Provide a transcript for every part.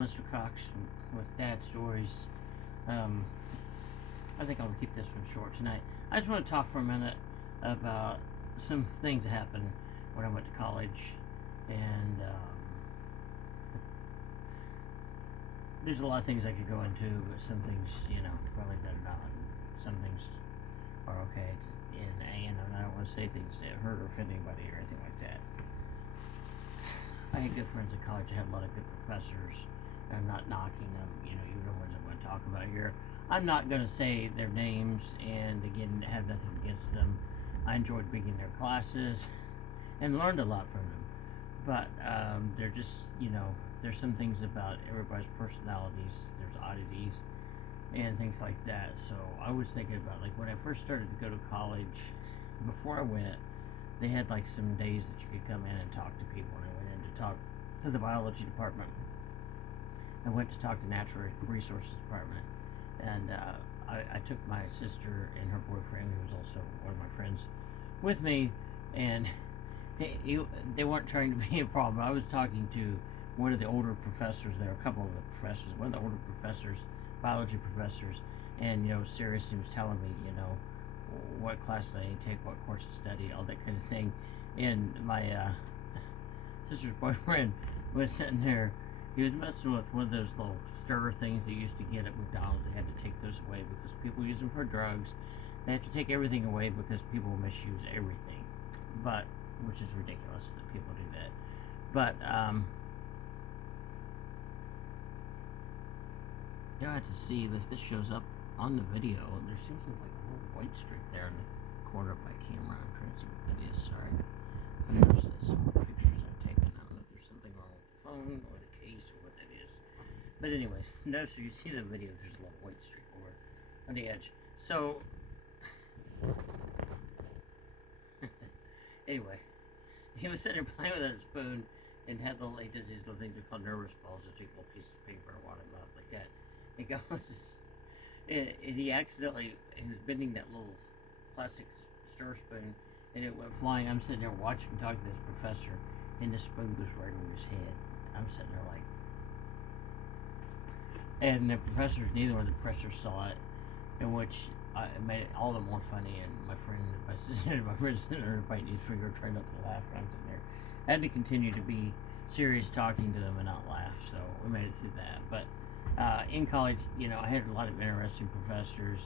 Mr. Cox with Dad Stories. Um, I think I'll keep this one short tonight. I just want to talk for a minute about some things that happened when I went to college, and there's a lot of things I could go into, but some things, probably better not. Some things are okay, and I don't want to say things that hurt or offend anybody or anything like that. I had good friends in college. I had a lot of good professors. I'm not knocking them, even the ones I'm going to talk about here. I'm not going to say their names, and again, have nothing against them. I enjoyed being in their classes and learned a lot from them. But they're just, there's some things about everybody's personalities. There's oddities and things like that. So I was thinking about, like, when I first started to go to college, before I went, they had like some days that you could come in and talk to people, and I went in to talk to the biology department. I went to talk to natural resources department, and I took my sister and her boyfriend, who was also one of my friends, with me, and they weren't trying to be a problem. I was talking to one of the older professors there, a couple of the professors, one of the older professors, biology professors, and seriously was telling me, what class I need to take, what course to study, all that kind of thing. And my sister's boyfriend was sitting there. He was messing with one of those little stir things they used to get at McDonald's. They had to take those away because people use them for drugs. They have to take everything away because people misuse everything. But, which is ridiculous that people do that. But, you have to see if this shows up on the video. There seems to be like a little white streak there in the corner of my camera. I'm trying to see what that is. Sorry. I noticed that some of the pictures I've taken. I don't know if there's something wrong with the phone or the case or what that is. But anyways, notice if you see the video, there's a little white streak over on the edge. So, anyway, he was sitting there playing with that spoon and had these little things that are called nervous balls, just equal pieces of paper or whatever like that. It goes, and he was bending that little plastic stir spoon, and it went flying. I'm sitting there watching, talking to this professor, and the spoon goes right over his head. I'm sitting there like, and neither one of the professors saw it, in which it made it all the more funny. And my friend sitting there biting his finger, trying not to laugh. And I'm sitting there. I had to continue to be serious talking to them and not laugh, so we made it through that. But in college, I had a lot of interesting professors.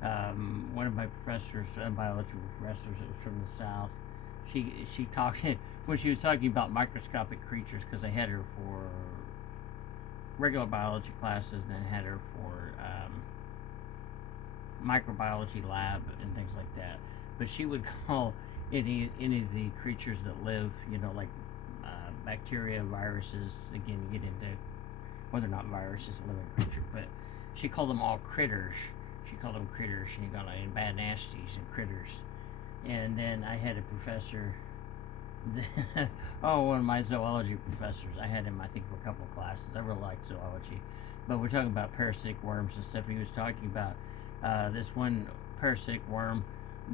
One of my professors, biology professors, that was from the South, she talked when she was talking about microscopic creatures, because I had her for regular biology classes, and then had her for microbiology lab and things like that. But she would call any of the creatures that live, like bacteria, viruses. Again, you get into whether or not virus is a living creature, but she called them all critters. She called them critters, and you got like bad nasties and critters. And then I had a professor, one of my zoology professors. I had him, I think, for a couple of classes. I really liked zoology, but we're talking about parasitic worms and stuff. He was talking about this one parasitic worm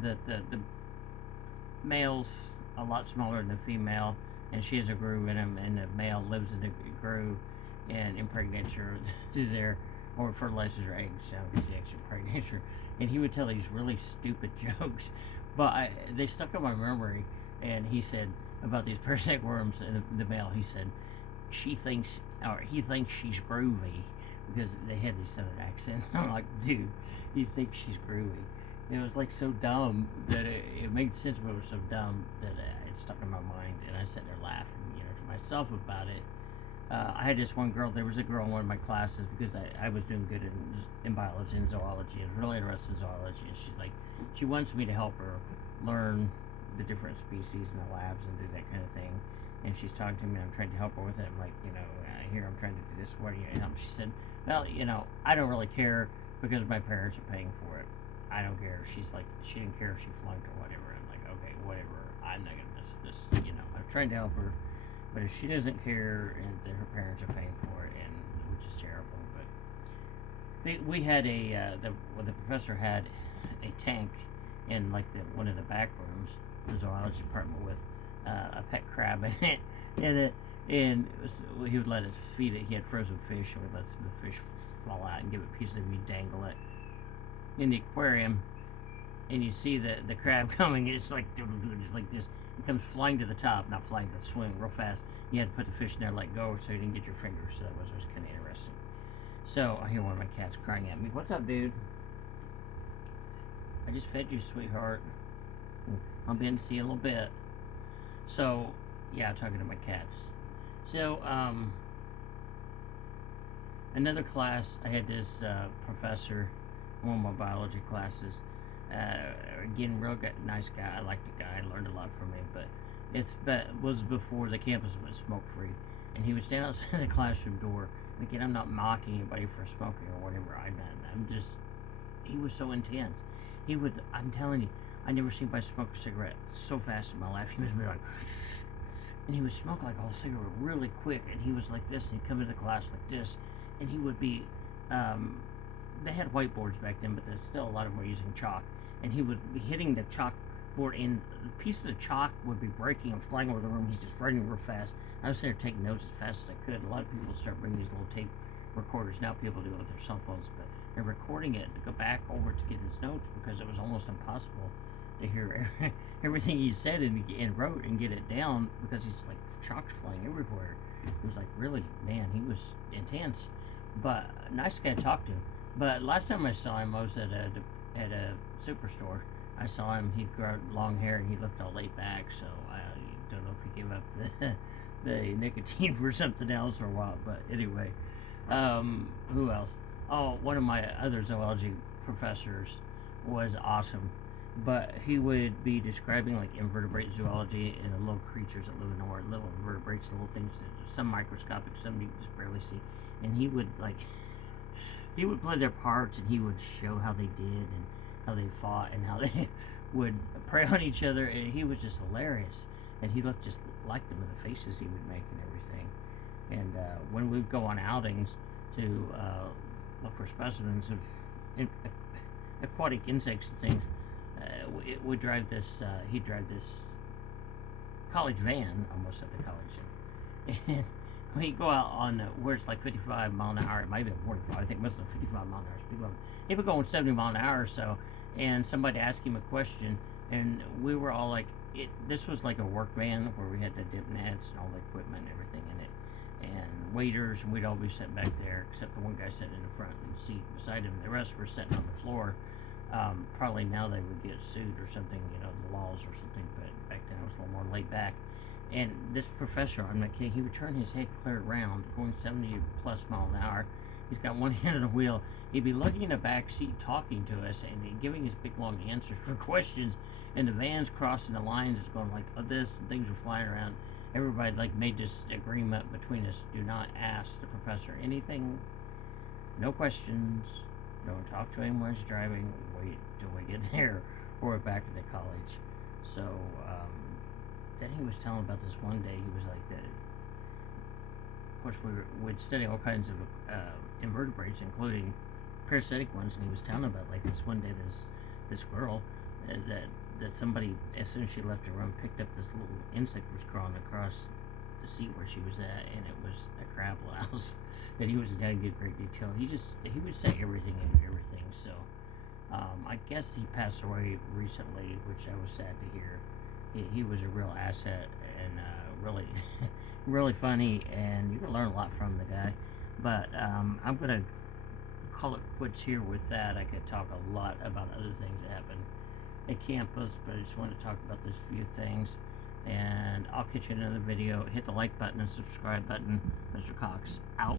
that the male's a lot smaller than the female, and she has a groove in him, and the male lives in the groove and impregnates her through there, or fertilizes her eggs, because he actually impregnates her. And he would tell these really stupid jokes, but they stuck in my memory. And he said about these parasitic worms, and the male, he said, he thinks she's groovy, because they had these southern accents. I'm like, dude, you think she's groovy? And it was like so dumb that it made sense, but it was so dumb that it stuck in my mind, and I sat there laughing, to myself about it. I had this one girl. There was a girl in one of my classes, because I was doing good in biology and zoology, and really interested in zoology. And she's like, she wants me to help her learn the different species in the labs and do that kind of thing. And she's talking to me, and I'm trying to help her with it. I'm like, here, I'm trying to do this. What do you help? She said, well, I don't really care, because my parents are paying for it. I don't care. She's like, she didn't care if she flunked or whatever. I'm like, okay, whatever. I'm not going to miss this. I'm trying to help her. But if she doesn't care, and that her parents are paying for it, and which is terrible. But we had the professor had a tank in like one of the back rooms, the zoology department, with a pet crab in it, and he would let us feed it. He had frozen fish, and we'd let the fish fall out and give it pieces, and we'd dangle it in the aquarium, and you see the crab coming. It's like this. It comes flying to the top, not flying, but swimming real fast. You had to put the fish in there, let go, so you didn't get your fingers. So that was kind of interesting. So I hear one of my cats crying at me. What's up, dude? I just fed you, sweetheart. I'll be in to see you in a little bit. So yeah, talking to my cats. So another class, I had this professor, one of my biology classes. Again, real nice guy. I liked the guy. I learned a lot from him. But was before the campus was smoke free, and he would stand outside the classroom door. And again, I'm not mocking anybody for smoking or whatever. I'm just. He was so intense. He would. I'm telling you, I never seen anybody smoke a cigarette so fast in my life. He was like, and he would smoke like a cigarette really quick, and he was like this, and he'd come into class like this, and he would be. They had whiteboards back then, but there's still a lot of them were using chalk. And he would be hitting the chalkboard, and pieces of chalk would be breaking and flying over the room. He's just writing real fast. I was there taking notes as fast as I could. A lot of people start bringing these little tape recorders. Now people do it with their cell phones, but they're recording it to go back over to get his notes because it was almost impossible to hear everything he said and wrote and get it down because he's like chalk's flying everywhere. It was like, really, man, he was intense, but nice guy to talk to. But last time I saw him, I was at a superstore. I saw him. He'd grown long hair and he looked all laid back. So I don't know if he gave up the nicotine for something else or what. But anyway, who else? Oh, one of my other zoology professors was awesome. But he would be describing like invertebrate zoology and the little creatures that live in the water, little invertebrates, little things that some microscopic, some you just barely see. And he would he would play their parts, and he would show how they did and how they fought and how they would prey on each other. And he was just hilarious. And he looked just like them in the faces he would make and everything. And when we'd go on outings to look for specimens of aquatic insects and things, it would drive this. He'd drive this college van almost at the college, and when you go out on where it's like 55 mile an hour, it might be 45. I think most of the 55 mile an hour speed limit. He would go 70 mile an hour or so, and somebody asked him a question, and we were all like, this was like a work van where we had the dip nets and all the equipment and everything in it, and waiters, and we'd all be sitting back there, except the one guy sitting in the front and the seat beside him. The rest were sitting on the floor. Probably now they would get sued or something, the laws or something, but back then it was a little more laid back. And this professor, I'm not kidding, he would turn his head clear around, going 70 plus mile an hour. He's got one hand on the wheel. He'd be looking in the back seat talking to us and giving his big long answers for questions. And the van's crossing the lines, is going like this, and things are flying around. Everybody made this agreement between us: do not ask the professor anything, no questions, don't talk to him while he's driving, wait till we get there or back at the college. So then he was telling about this one day. He was like that. Of course, we'd study all kinds of invertebrates, including parasitic ones, and he was telling about like this one day this girl that somebody, as soon as she left the room, picked up this little insect was crawling across the seat where she was at, and it was a crab louse. And he was telling in great detail. He would say everything and everything. So I guess he passed away recently, which I was sad to hear. He was a real asset and really, really funny, and you can learn a lot from the guy. But I'm going to call it quits here with that. I could talk a lot about other things that happened at campus, but I just want to talk about those few things. And I'll catch you in another video. Hit the like button and subscribe button. Mr. Cox, out.